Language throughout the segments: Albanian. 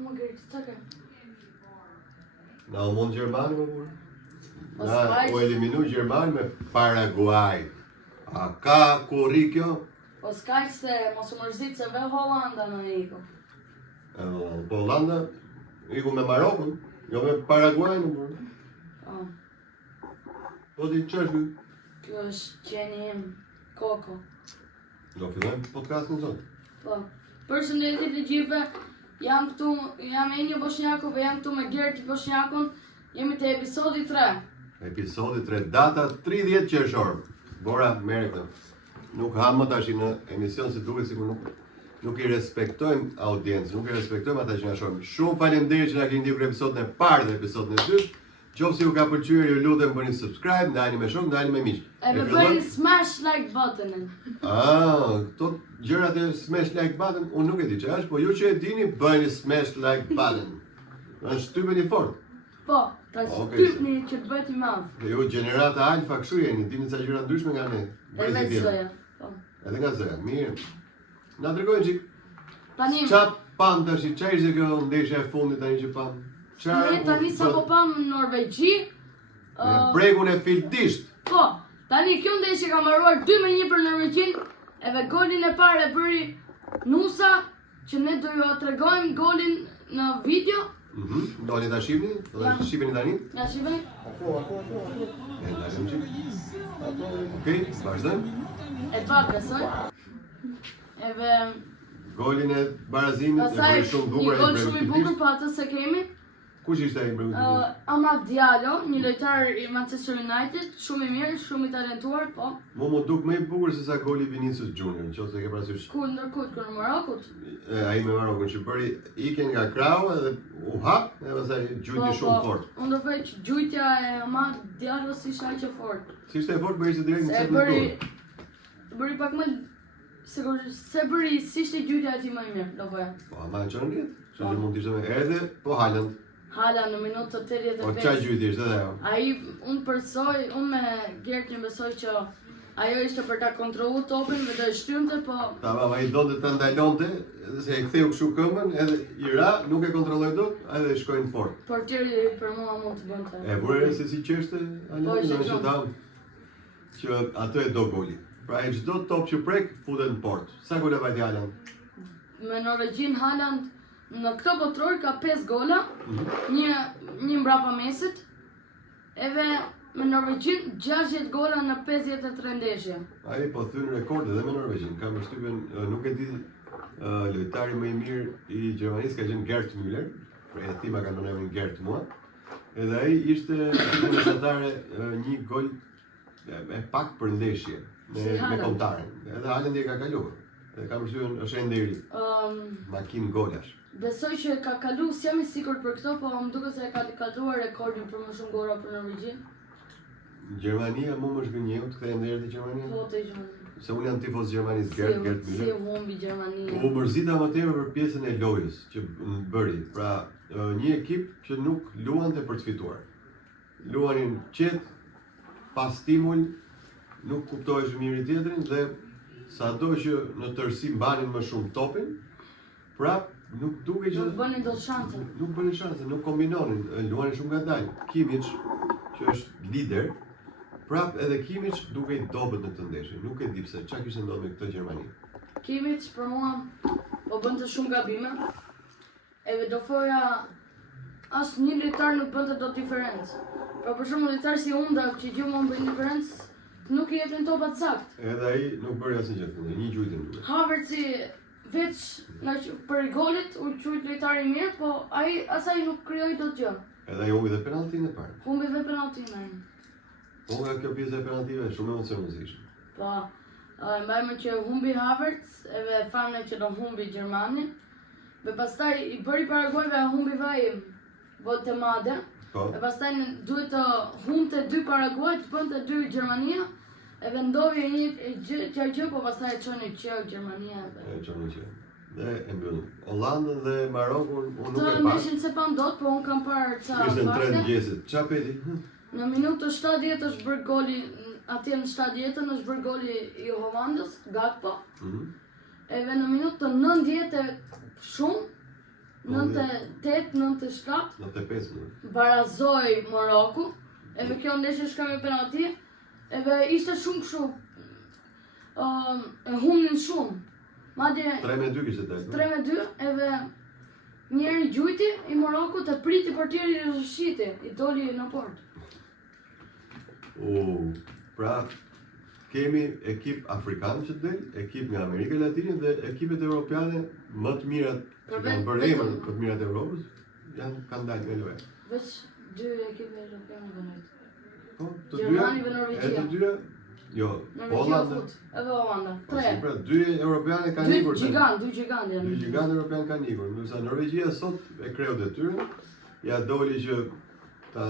Ama gerek çaka. Na u mund Gjermani më burë? Na u eliminu Gjermani me Paraguay. A ka kurri kjo? Po s'kaq se mos u mërzit se ve Hollanda në iku. Po Hollanda iku me Marokun, jo me Paraguay në burë. Po ti ç'është ky? Kjo është qeni im, Koko. Do fillojmë podcastin sot. Po. Përshëndetje të gjithëve. Jam Enjo Boshnjakov, jam këtu me Gjergj Boshnjakun. Jemi te episodi 3. Episodi 3, data 30 qershor. Bora, merre këtë. Nuk ha më tash në emision se duket sikur nuk i respektojmë audiencën, nuk i respektojmë ata që na shohin. Shumë faleminderit që na keni ndjekur episodin e parë dhe episodin e dytë. Qoftë ju ka pëlqyer, ju lutem bëni subscribe, ndajeni me shok, ndajeni me miq. Edhe bëni smash like button-in. Këto gjërat e smash like button, unë nuk e di ç'është, po ju që e dini, bëni smash like button. Është shtypeni fort. Po, ta shtypni që të bëhet i madh. Dhe ju gjenerata alfa kështu jeni, dini ca gjëra ndryshme nga ne. Edhe zoja. Po. Edhe nga zoja, mirë. Na tregojnë çik. Tani Ç'a pam tash, ç'a ishte kjo ndeshja e fundit tani që pam? ne tani sa po pam në Norvegji. Me bregun e Fildisht. Po, tani kjo ndeshje ka mbaruar 2-1 për Norvegjin, edhe golin e parë e bëri Nusa, që ne do ju tregojmë golin në video. Doni ta shihni? Do ta shihni tani? Ja shihni? E ndajmë çik. Okej, vazhdojmë. E besoj. Edhe Golin e barazimit e pastaj bëri shumë bukur një gol shumë i bukur po atë se kemi. Kush ishte ai bregun? Amad Diallo, një lojtar i Manchester United, shumë i mirë, shumë i talentuar, po. Mu duk më i bukur se sa goli Vinicius Junior, nëse ke parasysh. Kundër Marokut. Ai me Marokun që bëri ikën nga krau edhe u hap, e pastaj gjujti shumë fort. Unë do thoj që gjujtja e Amad Diallo ishte aq e fortë. Si ishte e fortë, bëri direkt në centër të dorë. Bëri pak më se bëri si ishte gjujtja e tij më e mirë, do thoya. Po ama çon rrit, që mund të ishte me edhe po Haaland në minutën 85. Po ç'a gjujti ishte edhe ajo? Unë me Gjergjin besoj që ajo ishte për ta kontrolluar topin dhe të shtynte, po Tamam, ai donte ta ndalonte, se e ktheu kështu këmbën, edhe i ra, nuk e kontrolloi dot, edhe shkojnë fort. Portieri për mua mund të bënte. E vure se si qeshte, që atë e do goli. Pra e çdo top që prek futet në port. Sa gole vajti Haaland? Me Norvegjin Haaland në këtë botror ka 5 gola, një mbrapa mesit, edhe me Norvegjin 60 gola në 53 ndeshje. Ai po thyn rekord edhe me Norvegjin. Kam përshtypjen, nuk e di, lojtari më i mirë i Gjermanisë ka qenë Gerd Müller, pra e thima ka ndonë emrin Gerd mua. Edhe ai ishte në mesatare një gol e pak për ndeshje me kontaren. Edhe Haaland e ka kaluar. Edhe kam përshtypjen është ende i ri. Makinë golash. Besoj që ka kalu, s'jam i sigurt për këto, po më duket se ka kaluar rekordin për më shumë gola për Norvegjin. Gjermania mu më shgënjeu të kthejmë herë te Gjermania? Po te Gjermania. Se unë jam tifoz Gjermanisë, Gerd Müller. Si humbi Gjermania. U mërzita më tepër për pjesën e lojës që bëri. Pra, një ekip që nuk luante për të fituar. Luanin qetë, pa stimull, nuk kuptohej mirë i tjetrin dhe sado që në tërësi mbanin më shumë topin, prap nuk duke që nuk bënin dot shanse. Nuk bënin shanse, nuk kombinonin, luanin shumë ngadalë. Kimmich, që është lider, prap edhe Kimmich duke i dobët në këtë ndeshje. Nuk e di pse, çka kishte ndodhur me këtë Gjermani. Kimmich për mua po bënte shumë gabime. Edhe do thoya asnjë lojtar nuk bënte dot diferencë. Pra për shembull lojtar si Unda që gjithmonë bën diferencë, nuk i jepin topat sakt. Edhe ai nuk bëri asnjë gjë fundi, një gjujtje nuk. Havertzi veç për golit u quajt lojtar i mirë, po ai asaj nuk krijoi dot gjë. Edhe ai humbi dhe penalltin e parë. Humbi dhe penalltin ai. Po nga kjo pjesë e penaltive shumë emocionuese ishte. Po, mbajmë që humbi Havertz, edhe famne që do humbi Gjermanin. Dhe pastaj i bëri Paraguajve humbi vaj votë madhe. Po. E pastaj duhet të humbte 2 Paraguaj, të bënte 2 Gjermania. Edhe ndodhi një gjë, po pastaj e çoni qeu Gjermania. E çoni qeu. Dhe e mbyllën. Hollandën dhe Marokun unë nuk e pa. Ndeshin se pam dot, po unë kam parë ca fakte. Ishte në 3 mëngjesit. Ç'a peti? Në minutën 70 është bërë goli, atje në 70 është bërë goli i Hollandës, Gakpo. Edhe në minutën 90 shumë, 98-97 95 më. barazoi Maroku, edhe kjo ndeshje shka me penalti, edhe ishte shumë kështu, e humnin shumë. Madje 3-2 kishte dalë. 3-2, edhe njeri gjujti i Marokut e priti portieri i rëshqiti, i doli në port. Pra kemi ekip afrikan që del, ekip nga Amerika Latine dhe ekipet europiane më të mirat që kanë bërë emër më të mirat e Europës kanë dalë nga loja. Veç 2 ekipe europiane vënojtë. Po, Gjermani dhe Norvegjia. E të dyja? Jo, Hollanda. Edhe Hollanda. 3. Pra 2 europiane kanë ikur. 2 gjigant janë. 2 gjigant europian kanë ikur. Ndërsa Norvegjia sot e kreu detyrën, ja doli që ta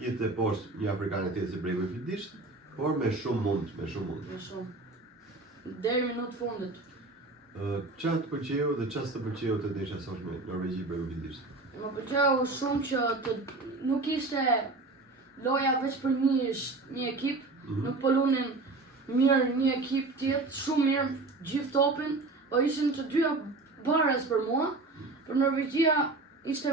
jetë poshtë një afrikanë tjetër si bregu i Fidisht, por me shumë mund. Me shumë. Deri minutë fundit. Qa të pëlqeu dhe qa s'të pëlqeu të ndeshja sotshme Norvegji bregu i Fidisht? Më pëlqeu shumë që nuk ishte loja veç për një ekip, nuk po lunin mirë një ekip tjetë, shumë mirë gjithë topin, po ishin të dyja bares për mua. Për Norvegjia ishte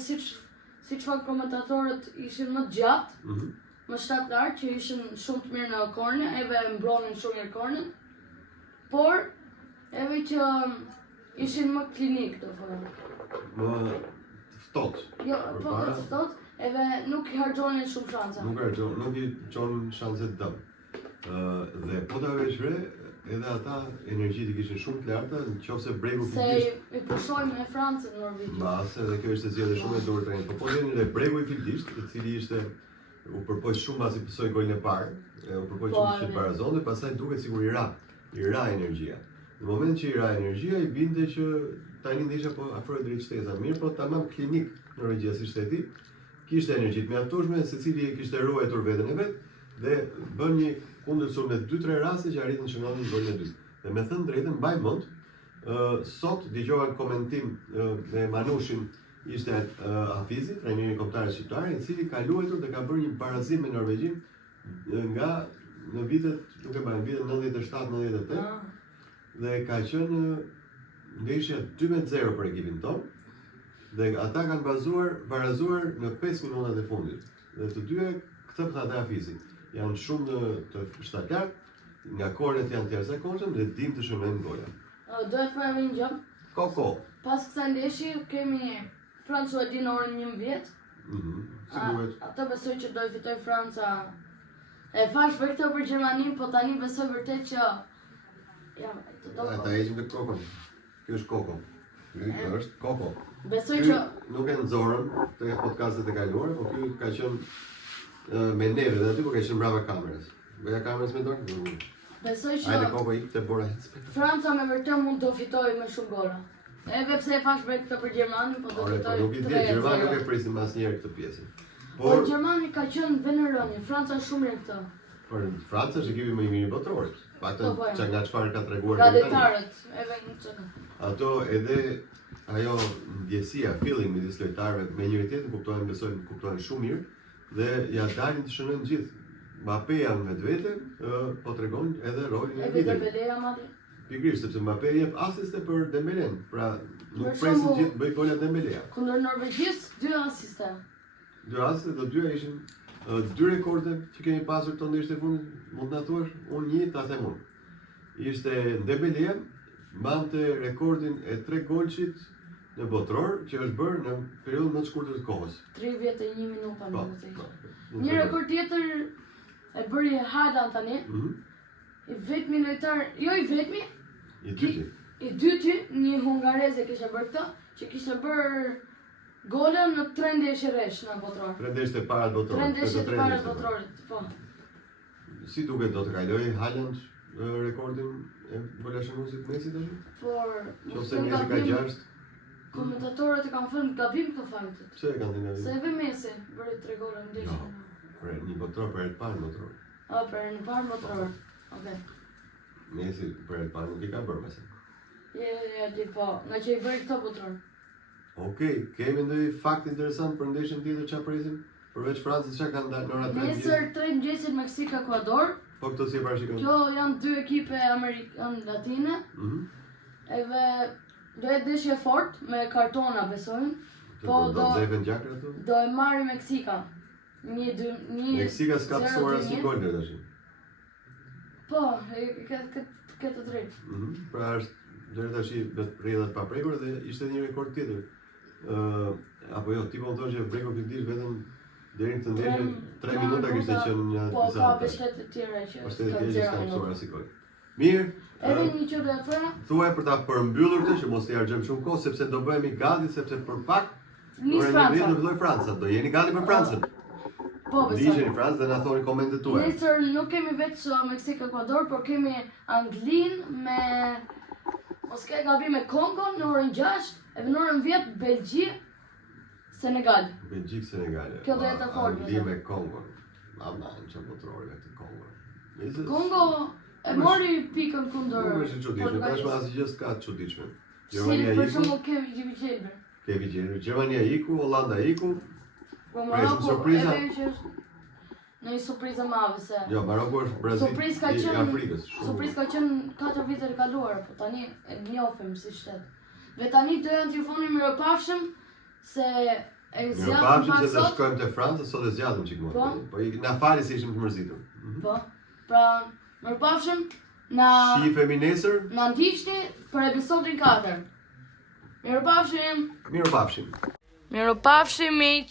si që fakë komentatorët ishin më gjatë, më shtatlar që ishin shumë të mirë në korne, edhe mbronin shumë mirë kornen, por edhe që ishin më klinik, do thojmë. Më ftohtë. Jo, po të ftohtë, edhe nuk i hargjonin shumë shansa. Nuk i qonin shanset dëm. Dhe po ta vesh re, edhe ata energjitë kishin shumë të larta, nëse bregu Fidisht. Se i pushojmë me Francën në Norvegji. Mbase dhe kjo ishte zgjedhje shumë e durë trajnë. Po jeni dhe bregu i Fidisht, i cili ishte u përpoq shumë pasi pësoi golin e parë, u përpoq shumë që barazon dhe pastaj duket sikur i ra energjia. Në moment që i ra energjia, i binte që tani ndeshja po afrohet drejt shtesa. Mirë, po tamam klinik Norvegjia si shteti, kishte energji të mjaftueshme, secili kishte ruajtur veten e vet dhe bën një kundërshtim me 2-3 raste që arritën shënonin golin e dytë. Dhe me thënë drejtën, mbaj mend, sot dëgjova komentim me Manushin, ishte Hafizi, trajneri kombëtar shqiptar, i cili ka luajtur dhe ka bërë një barazim me Norvegjin nga në vitet, nuk e mbaj, vitet 97-98, dhe ka qenë ndeshja 2-0 për ekipin ton, dhe ata kanë barazuar në 5 minutat e fundit. Dhe të dyja këtë për ata Hafizi. Janë shumë të shtatlar, nga kornet janë të jashtëzakonshëm dhe dim të shënojnë gola. Do të fare një gjë. Koko. Pas kësaj ndeshje kemi Francë-Suedi në orën 11. Ata besoj që do i fitoj Franca. E fash për këtë për Gjermaninë, po tani besoj vërtet që ata heqin të kokon. Kjo është koko. Kjo është koko. Besoj që nuk e nxorën te podcastet e kaluara, po ky ka qenë me neve dhe aty po ka qenë brava kamerës. Bëja kamerës me dorë. Besoj që Hajde koko ik te bora. Franca me vërtet mund të fitojë me shumë gola. Edhe pse e fash për këtë për Gjermanin, po do fitojë. Nuk i di, Gjermani nuk e prisin asnjëherë këtë pjesë. Por Gjermani ka qenë vend në rënje, Franca është shumë mirë këtë. Por Franca është ekipi më i mirë i botrorit. Paktën që nga çfarë ka treguar gazetarët, edhe në çfarë. Ato edhe ajo ndjesia, feeling midis lojtarëve me njëri tjetrin kuptojnë shumë mirë dhe ja dalin të shënojnë gjithë. Mbappé janë vetvete, po tregon edhe rolin e liderit. Dembele madje. Pikërisht sepse Mbappé jep asiste për Dembelen, pra nuk presin gjithë bëj gola Dembelea. Kundër Norvegjisë 2 asiste. 2 asiste, të dyja ishin 2 rekorde që kemi pasur këto ndeshje të fundit, mund na thuash, unë një ta them unë. Ishte Dembelea mbante rekordin e 3 golçit në botror që është bërë në periudhën më të shkurtër të kohës. 31 minuta në muzik. Një rekord tjetër e bëri Haaland tani. I vetmi lojtar, jo i vetmi, i dyti, një hungareze kishte bërë këtë, që kishte bërë gola në 3 ndeshje rresh në botror. 3 ndeshje para botrorit. 3 ndeshje para botrorit, po. Si duket do të kalojë Haaland rekordin e golashënuesit Messi tash? Por nëse Messi ka 6. Komentatorët e kanë thënë gabim këtë fakt. Pse e kanë thënë gabim? Se edhe Messi bëri 3 gola në ndeshje. Për një botror për herë të parë botror. Për herë të parë botror. Okej. Messi për herë të parë nuk i ka bërë Messi. Jo, po, nga që i bëri këto botror. Okej, kemi ndonjë fakt interesant për ndeshjen tjetër çfarë presim? Përveç Francës çka kanë dalë në ora 3. Nesër 3 mëngjesit Meksik-Ekuador. Po këto si e parashikon? Kjo janë 2 ekipe amerikane latine. Edhe Do jetë ndeshje fort me kartona besojmë. Po Do zëvën gjakra këtu? do e marri Meksika. 1-2. Meksika s'ka pësuar asnjë gol deri tash. Po, këtë të drejtë. Pra është deri tash rrjedhat pa prekur dhe ishte një rekord tjetër. Apo jo, ti po më thonë që prekur pikërisht vetëm deri në këtë ndeshje 3 minuta kishte qenë një Po disa. ka vështet të tjera që s'ka pësuar asnjë gol. Mirë. Edhe një që do të thoya, Thuaj për ta përmbyllur këtë që mos t'i harxojmë shumë kohë sepse do bëhemi gati sepse për pak nis Franca. Do filloj Franca. Do jeni gati për Francën. Po besoj. Ligjeni Francë dhe na thoni komentet tuaja. Nesër nuk kemi vetë Meksik Ekuador, por kemi Anglinë me mos ke gabim me Kongo në orën 6, e në orën 10 Belgji Senegal. Belgjik Senegal. Kjo do jetë fort. Angli me Kongo. Mama, çfarë botrori me këtë Kongo. Kongo e mori pikën kundër. Nuk është e çuditshme, tashmë asgjë s'ka të çuditshme. Si Gjermania për iku, shembull kemi Gjelbër. kemi gjetur. Gjermania iku, Hollanda iku. Po Presim Maroko surpriza. edhe që është në një surprizë madhe se Jo, Maroko është Brazil surprizë ka i qenë Afrikës. surprizë ka qenë 4 vite të kaluar, po tani e njohim si shtet. Dhe tani do janë t'ju thoni mirëpafshim se e zjatëm Mirëpafshim pak se do sot. shkojmë te Franca, sot e zgjatëm çik më. Po. Po na fali se ishim të mërzitur. Po. Pra, mirëpafshim na Shihemi nesër. na ndiqni për episodin 4. Mirëpafshim. Mirupafshim. Mirëpafshim miq.